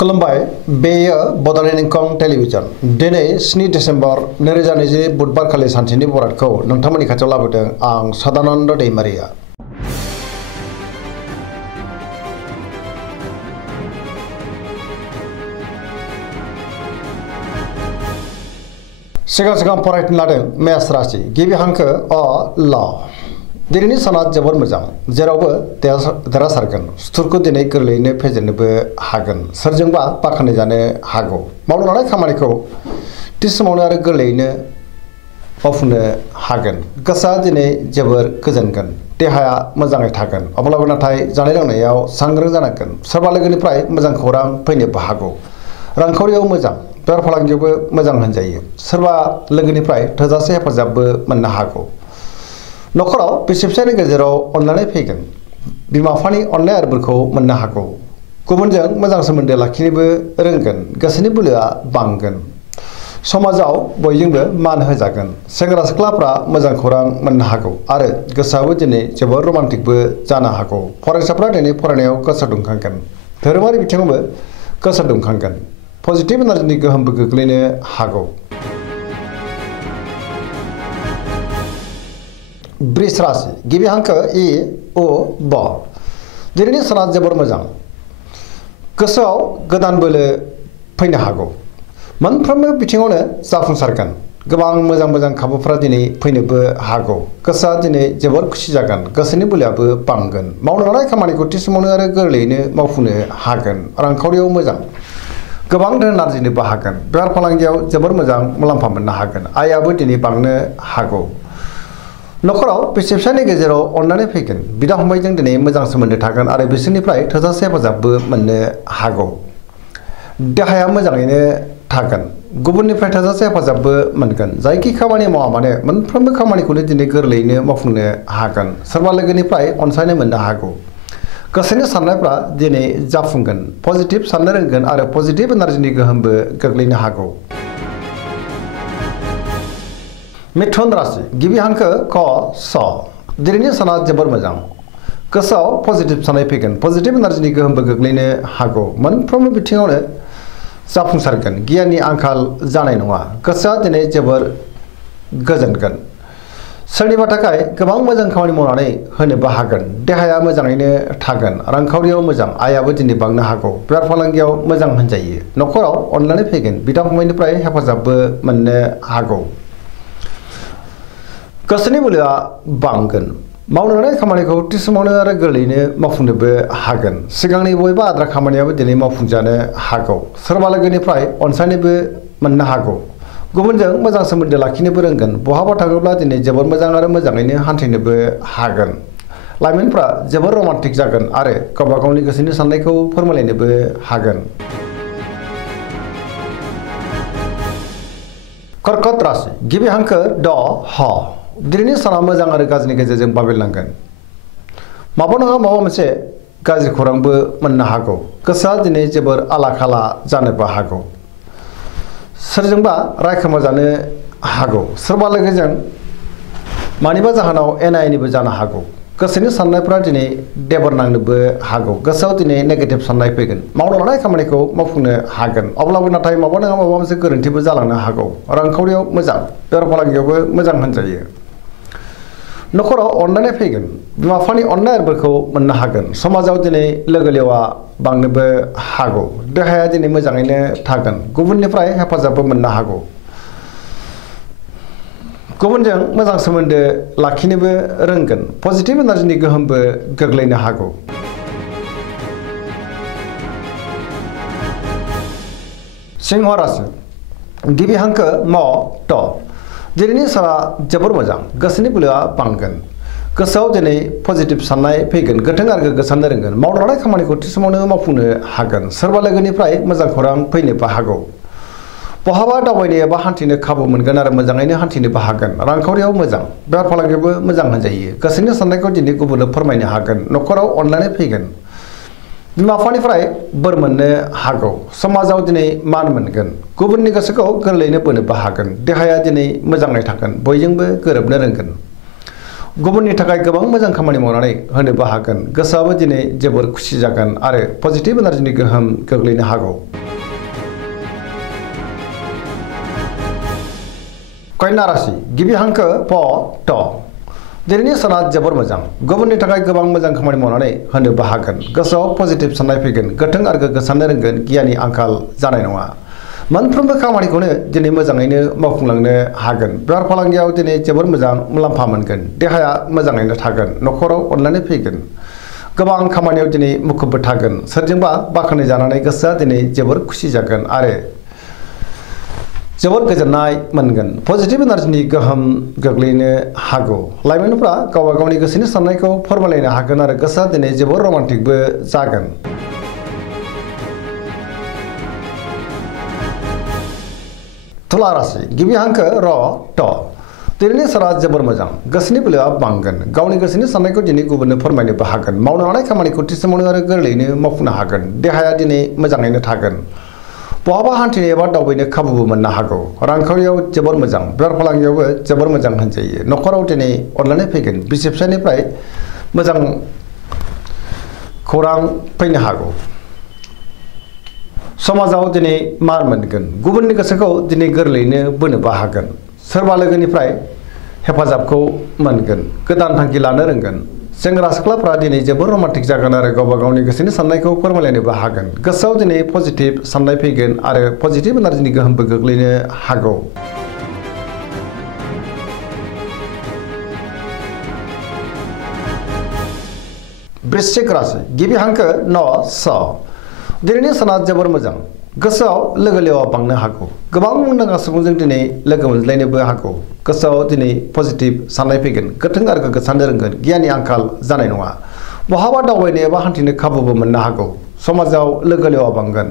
खुलुमबाय बेयो बड'लेण्ड इंखं टेलिभिजन दिनै 7 डिसेम्बर 2020 बुधबार खालि सानसेनि बरादखौ नोंथांमोननि खाथियाव लाबोदों आं सदानन्द दैमारिया। सिगां फरायनो लादों मेष राशि गिबि हांखो अ ल दिनैनि साना जोबोर मोजां जेरावबो देरहासारगोन सुथुरखौ दिनै गोरलैयैनो फेजेननोबो हागोन सोरजोंबा बाख्नाय जानो हागौ मावनो लानाय खामानिखौ थि समावनो आरो गोरलैयैनो मावफुंनो हागोन गोसोआ दिनै जोबोर गोजोनगोन देहाया मोजाङै थागोन अब्लाबो नाथाय जानाय लोंनायाव सांग्रां जानांगोन सोरबा लोगोनिफ्राय मोजां खौरां फैनोबो हागौ रांखावरियाव मोजां बेफार फालांगियावबो मोजां होनजायो सोरबा लोगोनिफ्राय थोजासे हेफाजाबबो मोननो हागौ नखराव बिसि फिसायनि गेजेराव अनलायनाय फैगोन बिमा बिफानि अननाय आरो बोरखौ मोननो हागौ गुबुनजों मोजां सोमोन्दो लाखिनोबो रोंगोन गोसोनि बोलोआ बांगोन समाजाव बयजोंबो मान होजागोन सेंग्रा सिख्लाफ्रा मोजां खौरां मोननो हागौ आरो गोसोआबो दिनै जोबोर रमान्टिकबो जानो हागौ फरायसाफ्रा दिनै फरायनायाव गोसो दुंखांगोन धोरोमारि बिथिङावबो गोसो दुंखांगोन पजिटिभ एनार्जिनि गोहोमबो गोग्लैनो हागौ। वृष राशि गिबि हांखो इ अ ब दिनैनि साना जोबोर मोजां गोसोआव गोदान बोलो फैनो हागौ मोनफ्रोमबो बिथिङावनो जाफुंसारगोन गोबां मोजां खाबुफोरा दिनै फैनोबो हागौ गोसोआ दिनै जोबोर खुसि जागोन गोसोनि बोलोआबो बांगोन मावनो लानाय खामानिखौ थि समावनो आरो गोरलैयैनो मावफुंनो हागोन रांखावरियाव मोजां गोबां धोन आरजिनोबो हागोन बेफार फालांगियाव जोबोर मोजां मुलाम्फा मोननो हागोन आयाबो दिनै बांनो हागौ नखराव बिसि फिसायनि गेजेराव अननानै फैगोन बिदा फंबायजों दिनै मोजां सोमोन्दो थागोन आरो बिसोरनिफ्राय थोजासे हेफाजाबबो मोननो हागौ देहाया मोजाङैनो थागोन गुबुननिफ्राय थोजासे हेफाजाबबो मोनगोन जायखि खामानि मावा मानो मोनफ्रोमबो खामानिखौनो दिनै गोरलैयैनो मावफुंनो हागोन सोरबा लोगोनिफ्राय अनसायनाय मोननो हागौ गोसोनि साननायफ्रा दिनै जाफुंगोन पजिटिभ साननो रोंगोन आरो पजिटिभ एनार्जिनि गोहोमबो गोग्लैनो हागौ। मिथुन राशि गिबि हांखो क स दिनैनि साना जोबोर मोजां गोसोआव पजिटिभ साननाय फैगोन पजिटिभ एनार्जिनि गोहोमबो गोग्लैनो हागौ मोनफ्रोमबो बिथिङावनो जाफुंसारगोन गियाननि आंखाल जानाय नङा गोसोआ दिनै जोबोर गोजोनगोन सोरनिबा थाखाय गोबां मोजां खामानि मावनानै होनोबो हागोन देहाया मोजाङैनो थागोन रांखावरियाव मोजां आयाबो दिनै बांनो हागौ बेफार फालांगियाव मोजां होनजायो नखराव अनलायनाय फैगोन बिदा फंबायनिफ्राय हेफाजाबबो मोननो हागौ गोसोनि बोलोआ बांगोन मावनो लानाय खामानिखौ थि समावनो आरो गोरलैयैनो मावफुंनोबो हागोन सिगांनि बबेबा आद्रा खामानियाबो दिनै मावफुंजानो हागौ सोरबा लोगोनिफ्राय अनसायनायबो मोननो हागौ गुबुनजों मोजां सोमोन्दो लाखिनोबो रोंगोन बहाबा थाङोब्ला दिनै जोबोर मोजां आरो मोजाङैनो हान्थिनोबो हागोन लाइमोनफ्रा जोबोर रमान्टिक जागोन आरो गावबा गावनि गोसोनि साननायखौ फोरमायलायनोबो हागोन। कर्कट राशि गिबि हांखो ड ह दिनैनि साना मोजां आरो गाज्रिनि गेजेरजों बाबेरलांगोन माबा नङा माबा मोनसे गाज्रि खौरांबो मोननो हागौ गोसोआ दिनै जोबोर आला खाला जानोबो हागौ सोरजोंबा रायखोमा जानो हागौ सोरबा लोगोजों मानिबा जाहोनाव एना एनिबो जानो हागौ गोसोनि साननायफ्रा दिनै देबर नांनोबो हागौ गोसोआव दिनै नेगेटिभ साननाय फैगोन मावनो लानाय खामानिखौ मावफुंनो हागोन अब्लाबो नाथाय माबा नङा माबा मोनसे गोरोन्थिबो जालांनो हागौ रांखावरियाव मोजां बेफार फालांगियावबो मोजां होनजायो नखराव अनलायनाय फैगोन बिमा बिफानि अननाय आरो बोरखौ मोननो हागोन समाजाव दिनै लोगो लेवा बांनोबो हागौ देहाया दिनै मोजाङैनो थागोन गुबुननिफ्राय हेफाजाबबो मोननो हागौ गुबुनजों मोजां सोमोन्दो लाखिनोबो रोंगोन पजिटिभ एनार्जिनि गोहोमबो गोग्लैनो हागौ। सिंह राशि गिबि हांखो म ट दिनैनि साना जोबोर मोजां गोसोनि बोलोआ बांगोन गोसोआव दिनै पजिटिभ साननाय फैगोन गोथों आरो गोग्गो साननो रोंगोन मावनो लानाय खामानिखौ थि समावनो मावफुंनो हागोन सोरबा लोगोनिफ्राय मोजां खौरां फैनोबो हागौ बहाबा दावबायनो एबा हान्थिनो खाबु मोनगोन आरो मोजाङैनो हान्थिनोबो हागोन रांखावरियाव मोजां बेफार फालांगियावबो मोजां होनजायो गोसोनि साननायखौ दिनै गुबुननो फोरमायनो हागोन नखराव अनलायनाय फैगोन बिमा बिफानिफ्राय बोर मोननो हागौ समाजाव दिनै मान मोनगोन गुबुननि गोसोखौ गोरलैयैनो बोनोबो हागोन देहाया दिनै मोजाङै थागोन बयजोंबो गोरोबनो रोंगोन गुबुननि थाखाय गोबां मोजां खामानि मावनानै होनोबो हागोन गोसोआबो दिनै जोबोर खुसि जागोन आरो पजिटिभ एनार्जिनि गोहोम गोग्लैनो हागौ। कन्या राशि गिबि हांखो प ट दिनैनि साना जोबोर मोजां गुबुननि थाखाय गोबां मोजां खामानि मावनानै होनोबो हागोन गोसोआव पजिटिभ साननाय फैगोन गोथों आरो गोग्गो साननो रोंगोन गियाननि आंखाल जानाय नङा मोनफ्रोमबो खामानिखौनो दिनै मोजाङैनो मावफुंलांनो हागोन बेफार फालांगियाव दिनै जोबोर मोजां मुलाम्फा मोनगोन देहाया मोजाङैनो थागोन न'खराव अनलायनाय फैगोन गोबां खामानियाव दिनै मुखुबबो थागोन सोरजोंबा बाख्नाय जानानै गोसोआ दिनै जोबोर खुसि जागोन आरो जोबोर गोजोननाय मोनगोन पजिटिभ एनार्जिनि गोहोम गोग्लैनो हागौ लाइमोनफ्रा गावबा गावनि गोसोनि साननायखौ फोरमायलायनो हागोन आरो गोसोआ दिनै जोबोर रमान्टिकबो जागोन। तुला राशि गिबि हांखो र ट दिनैनि साना जोबोर मोजां गोसोनि बोलोआ बांगोन गावनि गोसोनि साननायखौ दिनै गुबुननो फोरमायनोबो हागोन मावनो हानाय खामानिखौ थि समावनो आरो गोरलैयैनो मावफुंनो हागोन देहाया दिनै मोजाङैनो थागोन बहाबा हान्थिनो एबा दावबायनो खाबुबो मोननो हागौ रांखावरियाव जोबोर मोजां बेफार फालांगियावबो जोबोर मोजां होनजायो न'खराव दिनै अनलायनाय फैगोन बिसि फिसायनिफ्राय मोजां खौरां फैनो हागौ समाजाव दिनै मान मोनगोन गुबुननि गोसोखौ दिनै गोरलैयैनो बोनोबो हागोन सोरबा लोगोनिफ्राय हेफाजाबखौ मोनगोन गोदान थांखि लानो रोंगोन सेंग्रा सिख्लाफ्रा दिनै जोबोर रमान्टिक जागोन आरो गावबा गावनि गोसोनि साननायखौ फोरमायलायनोबो हागोन गोसोआव दिनै पजिटिभ साननाय फैगोन आरो पजिटिभ एनार्जिनि गोहोमबो गोग्लैनो हागौ। वृश्चिक राशि गिबि हांखो न स दिनैनि साना जोबोर मोजां गोसोआव लोगो लेवा बांनो हागौ गोबां मुंदांखा सुबुंजों दिनै लोगो मोनज्लायनोबो हागौ गोसोआव दिनै पजिटिभ साननाय फैगोन गोथों आरो गोग्गो साननो रोंगोन गियाननि आंखाल जानाय नङा बहाबा दावबायनो एबा हान्थिनो खाबुबो मोननो हागौ समाजाव लोगो लेवा बांगोन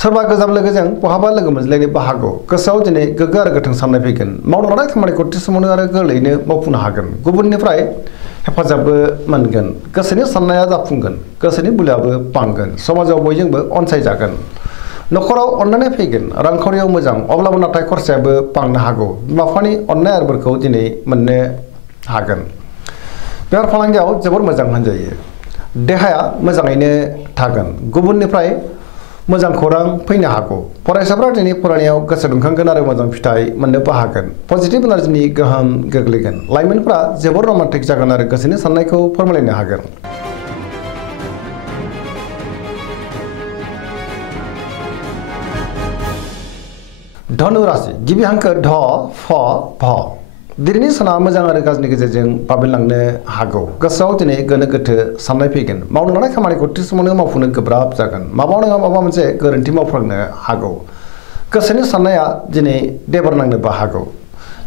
सोरबा गोजाम लोगोजों बहाबा लोगो मोनज्लायनोबो हागौ गोसोआव दिनै गोग्गो आरो गोथों साननाय फैगोन मावनो लानाय खामानिखौ थि समावनो आरो गोरलैयैनो मावफुंनो हागोन गुबुननिफ्राय हेफाजाबबो मोनगोन गोसोनि साननाया जाफुंगोन गोसोनि बोलोआबो बांगोन समाजाव बयजोंबो अनसायजागोन न'खराव अननाय फैगोन रांखावरियाव मोजां अब्लाबो नाथाय खरसायाबो बांनो हागौ बिमा बिफानि अननाय आरो बोरखौ दिनै मोननो हागोन बेफार फालांगियाव जोबोर मोजां होनजायो देहाया मोजाङैनो थागोन गुबुननिफ्राय मोजां खौरां फैनो हागौ फरायसाफ्रा दिनै फरायनायाव गोसो दुंखांगोन आरो मोजां फिथाइ मोननोबो हागोन पजिटिभ एनार्जिनि गोहोम गोग्लैगोन लाइमोनफ्रा जोबोर रमान्टिक जागोन आरो गोसोनि साननायखौ फोरमायलायनो हागोन। धनु राशि गिबि हांखो ध फ भ दिनैनि साना मोजां आरो गाज्रिनि गेजेरजों बाबेनलांनो हागौ गोसोआव दिनै गोनो गोथो साननाय फैगोन मावनो लानाय खामानिखौ थि समावनो मावफुंनो गोब्राब जागोन माबा नङा माबा मोनसे गोरोन्थि मावफ्लांनो हागौ गोसोनि साननाया दिनै देबर नांनोबो हागौ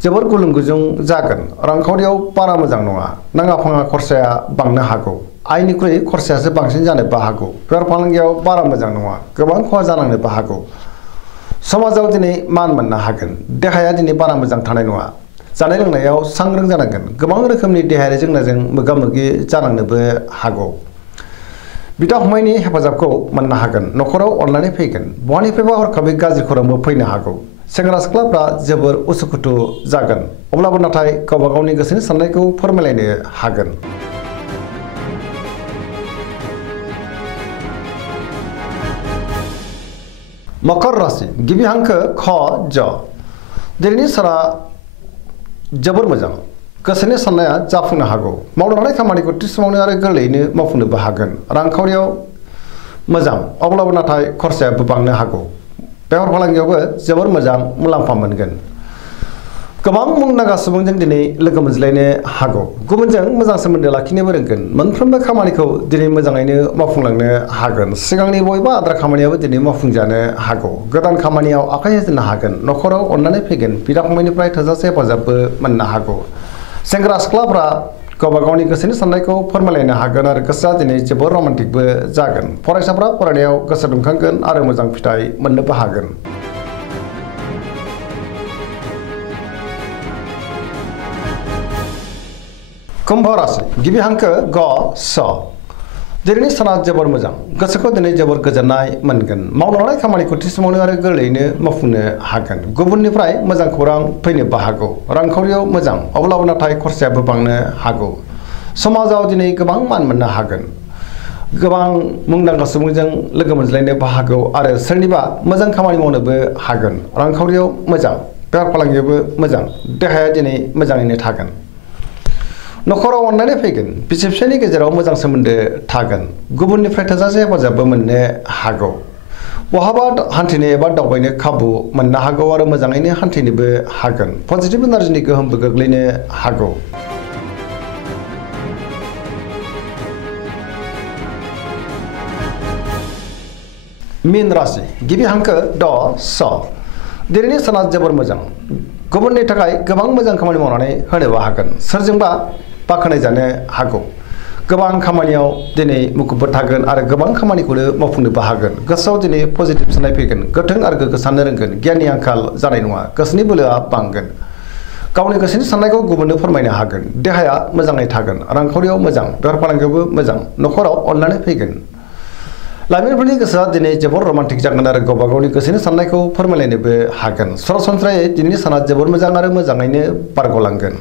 जोबोर गुलुं गुजुं जागोन रांखावरियाव बारा मोजां नङा नाङा फाङा खरसाया बांनो हागौ आयनिख्रुइ खरसायासो बांसिन जानोबो हागौ बेफार फालांगियाव बारा मोजां नङा गोबां खहा जानांनोबो हागौ समाजाव दिनै मान मोननो हागोन देहाया दिनै बारा मोजां थानाय नङा जानाय लोंनायाव सांग्रां जानांगोन गोबां रोखोमनि देहायारि जेंनाजों मोगा मोगि जानांनोबो हागौ बिदा फंबायनि हेफाजाबखौ मोननो हागोन न'खराव अनलायनाय फैगोन बहानिफ्रायबा हरखाबै गाज्रि खौरांबो फैनो हागौ सेंग्रा सिख्लाफ्रा जोबोर उसुखुथु जागोन अब्लाबो नाथाय गावबा गावनि गोसोनि साननायखौ फोरमायलायनो हागोन। मकर राशि गिबि हांखो ख ज दिनैनि साना जोबोर मोजां गोसोनि साननाया जाफुंनो हागौ मावनो लानाय खामानिखौ थि समावनो आरो गोरलैयैनो मावफुंनोबो हागोन रांखावरियाव मोजां अब्लाबो नाथाय खरसायाबो बांनो हागौ बेफार फालांगियावबो जोबोर मोजां मुलाम्फा मोनगोन गोबां मुंदांखा सुबुंजों दिनै लोगो मोनज्लायनो हागौ गुबुनजों मोजां सोमोन्दो लाखिनोबो रोंगोन मोनफ्रोमबो खामानिखौ दिनै मोजाङैनो मावफुंलांनो हागोन सिगांनि बबेबा आद्रा खामानियाबो दिनै मावफुंजानो हागौ गोदान खामानियाव आखाइ होजेननो हागोन न'खराव अननानै फैगोन बिदा फंबायनिफ्राय थोजासे हेफाजाबबो मोननो हागौ सेंग्रा सिख्लाफ्रा गावबा गावनि गोसोनि साननायखौ फोरमायलायनो हागोन आरो गोसोआ दिनै जोबोर रमान्टिकबो जागोन फरायसाफ्रा फरायनायाव गोसो दुंखांगोन आरो मोजां फिथाइ मोननोबो हागोन। कुंभ राशि गिबि हांखो ग स दिनैनि साना जोबोर मोजां गोसोखौ दिनै जोबोर गोजोननाय मोनगोन मावनो लानाय खामानिखौ थि समावनो आरो गोरलैयैनो मावफुंनो हागोन गुबुननिफ्राय मोजां खौरां फैनोबो हागौ रांखावरियाव मोजां अब्लाबो नाथाय खरसायाबो बांनो हागौ समाजाव दिनै गोबां मान मोननो हागोन गोबां मुंदांखा सुबुंजों लोगो मोनज्लायनोबो हागौ आरो सोरनिबा मोजां खामानि मावनोबो हागोन रांखावरियाव मोजां बेफार फालांगियावबो मोजां देहाया दिनै मोजाङैनो थागोन नखराव अननाय फैगोन बिसि फिसायनि गेजेराव मोजां सोमोन्दो थागोन गुबुननिफ्राय थोजासे हेफाजाबबो मोननो हागौ बहाबा हान्थिनो एबा दावबायनो खाबु मोननो हागौ आरो मोजाङैनो हान्थिनोबो हागोन पजिटिभ एनार्जिनि गोहोमबो गोग्लैनो हागौ मीन राशि गिबि हांखो ड स दिनैनि साना जोबोर मोजां गुबुननि थाखाय गोबां मोजां खामानि मावनानै होनोबो हागोन सोरजोंबा बाखनाय जानो हागौ गोबां खामानियाव दिनै मुखुबबो थागोन आरो गोबां खामानिखौनो मावफुंनोबो हागोन गोसोआव दिनै पजिटिभ साननाय फैगोन गोथों आरो गोग्गो साननो रोंगोन गियाननि आंखाल जानाय नङा गोसोनि बोलोआ बांगोन गावनि गोसोनि साननायखौ गुबुननो फोरमायनो हागोन देहाया मोजाङै थागोन रांखावरियाव मोजां बेफार फालांगियावबो मोजां नखराव अननानै फैगोन लाइमोनफोरनि गोसोआ दिनै जोबोर रमान्टिक जागोन आरो गावबा गावनि गोसोनि साननायखौ फोरमायलायनोबो हागोन सरासनस्रायै दिनैनि साना जोबोर मोजां आरो मोजाङैनो बारग'लांगोन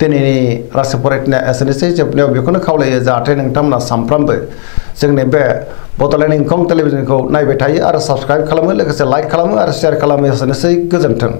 दिनैनि राशि फरायनाया एसेनोसै जोबनायाव बेखौनो खावलायो जाहाथे नोंथांमोना सानफ्रामबो जोंनि बे बड'लेण्ड इंखं टेलिभिजनखौ नायबाय थायो आरो साबस्क्राइब खालामो लोगोसे लाइक खालामो आरो शेयार खालामो एसेनोसै गोजोन्थों